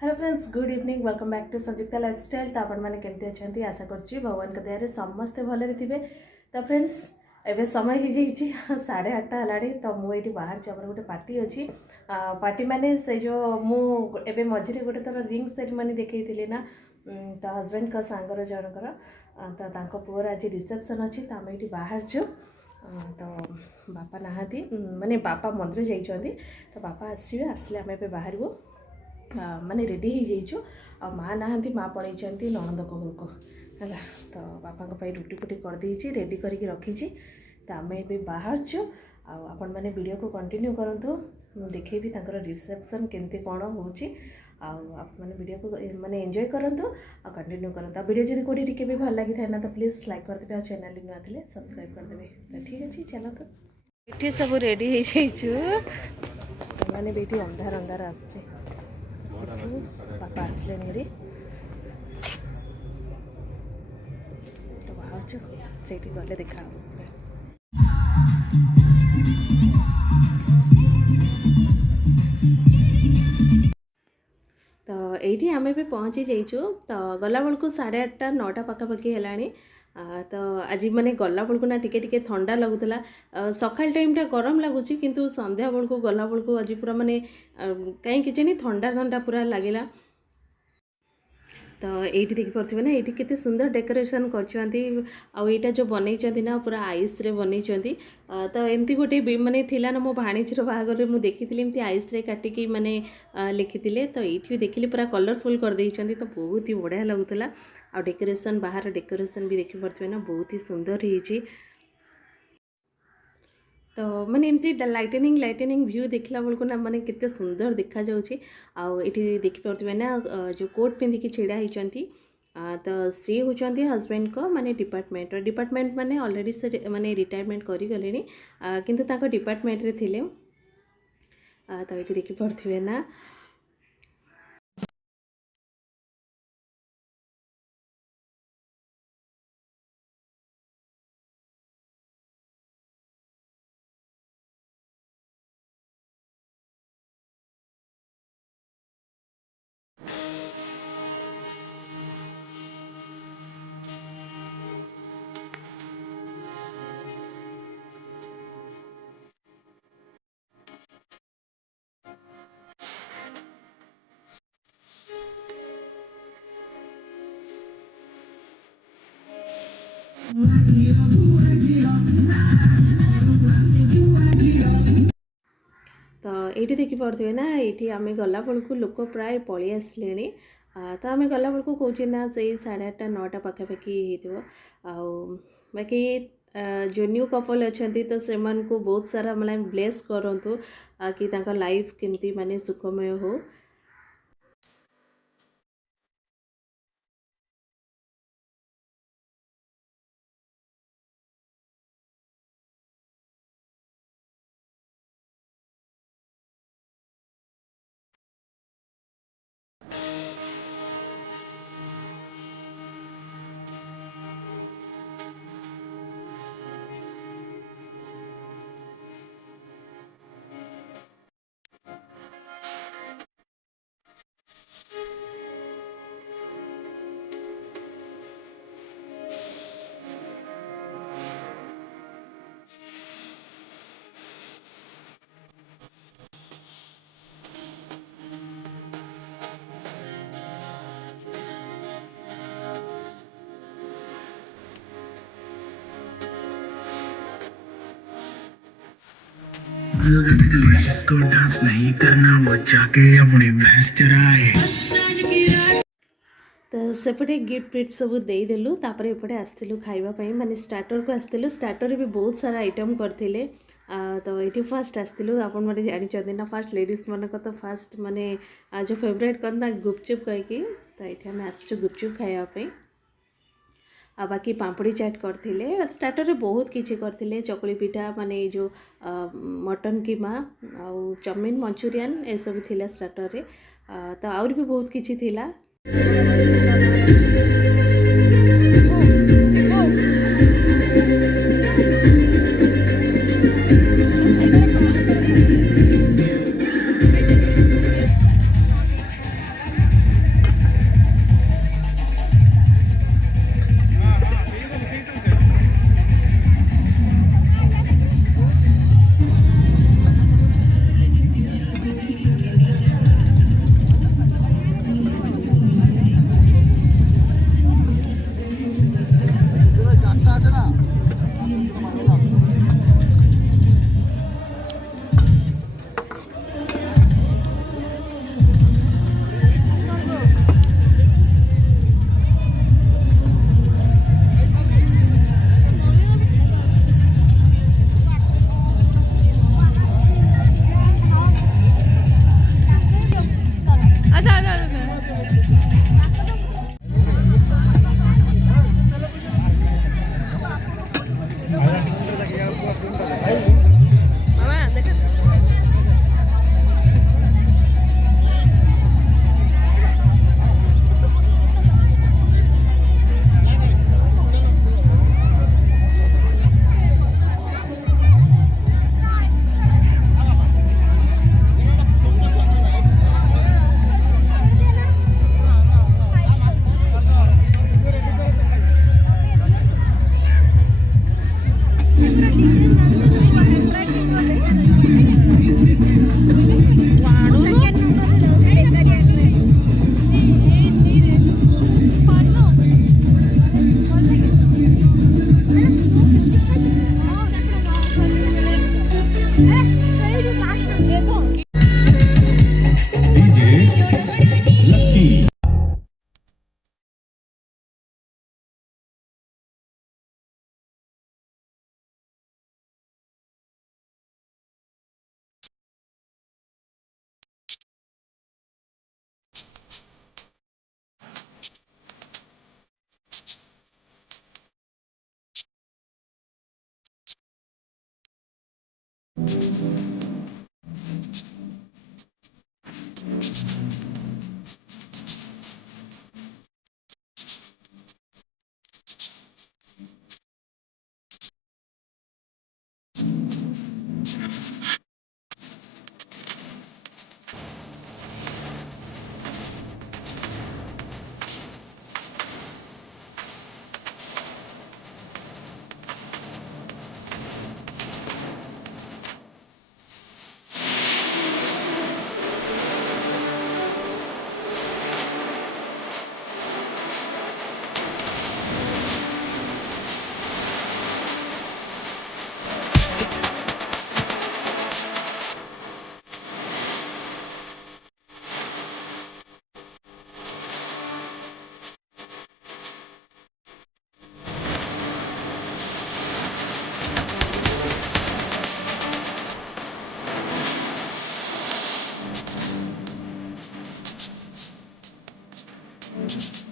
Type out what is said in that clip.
Hello friends, good evening. Welcome back to Sanyukta lifestyle. तो आपण मैंने केमती अच्छा आशा करुँच भगवान के दया समस्ते भले थे। तो फ्रेंड्स एवं समय हो जाइए 8:30 है। तो मुझे बाहर आमर गोटे पार्टी अच्छी। पार्टी माने से जो मुझे मझे गोटे थर रिंग सेरेमनी देखी ना। तो हजबैंड का सांगर जनकर तो पुअर आज रिसेप्शन अच्छी। तो आम ये बाहर छू। तो बापा नहांती माने बापा मंदिर जाइए। तो बापा आसवे आसले आम ए बाहर को माने रेडी हो जाइचु। आ माँ नहांती, माँ पड़े नणंद घर को है। तो बापा रुटी फुटी कर देची, रेडी करके रखी। तो आम ए बाहरचु। आपण मैंने वीडियो को कंटिन्यू करंतु। देखेबी तांकर रिसेप्शन केमती कौन होची। आपने वीडियो को माने एंजॉय करंतु आ कंटिन्यू करंतु। वीडियो जब कोडी टिके भी भल लगी था ना तो प्लीज लाइक कर देबे और चैनल नुआ थिले सब्सक्राइब कर देबे। तो ठीक अछि, चलो तो इठी सब रेडी हो जाइचु। माने बेटी अंधार अंधार आछे। पापा आसले मेरी तो बाहर से गले देखा। तो ये आम भी पहुँची जाइचु। तो गला बेलू 8:30 9टा पाखापाखि है। तो आज माने गला बेलू ना टिके टिके ठंडा लगुला। सकाल टाइमटा गरम लगुच किंतु संध्या बेलू गला बेलू आज पूरा माने कहीं कि ठंडा ठंडा पूरा लगिला। तो ये देखिपे ना, ये केते सुंदर डेकोरेशन कर जो बनई ना पूरा आइस रे बनई। तो एमती गोटे माने थिला ना मो भाणीजीर बाहागर मुझे देखी एमती आइस रे काटिकी माने लिखी। तो ये देखिली पूरा कलरफुल कर देइछंती। तो बहुत ही बढ़िया लगुला। आ डेकोरेशन बाहर डेकोरेशन भी देखिपे ना बहुत ही सुंदर होइछि। तो माने एमती लाइटनिंग व्यू देखला बेलू ना माने केते सुंदर देखा जाउछि। आ एठी देखिपे ना जो कोट पिंधिकी छिड़ा होइछंती। तो सी होचंती हस्बैंड को माने डिपार्टमेंट माने ऑलरेडी से माने रिटायरमेंट करी गलेनी। किंतु ताको डिपार्टमेंट रे थिले। तो एठी देखिपे ना तो ये देखिपे ना ये आम गला बेलू लोक प्राय पलि आसले। तो आम गला बेलू कौचे ना से 8:30 9टा पाखापाखि हो। बाकी जो न्यू कपल अच्छा तो से को बहुत सारा मतलब ब्लेस करूँ कि लाइफ केमती माने सुखमय हो। जिसको डांस नहीं करना वो जाके अपनी भैंस चराए। तो सेपटे गिफ्ट फिफ्ट सब देदेलु। तापर एपटे आसलु खावाई माने स्टार्टर को आसलु। स्टार्टर भी बहुत सारा आइटम करते। तो ये फास्ट आसलु आपण मैंने जानते ना फास्ट लेडीज मन को तो फास्ट माने जो फेवरेट करना गुपचुप कहीकि। तो ये आम आसचु गुपचुप खावाई। आ बाकी पापड़ी चाट करते। स्टार्टर रे बहुत किछि करते। चकली पिठा माने जो मटन कीमा आ चाउमिन मंचूरियन ए सब थिला स्टार्टर रे। तो आउर भी बहुत किछि थिला। DJ Lucky.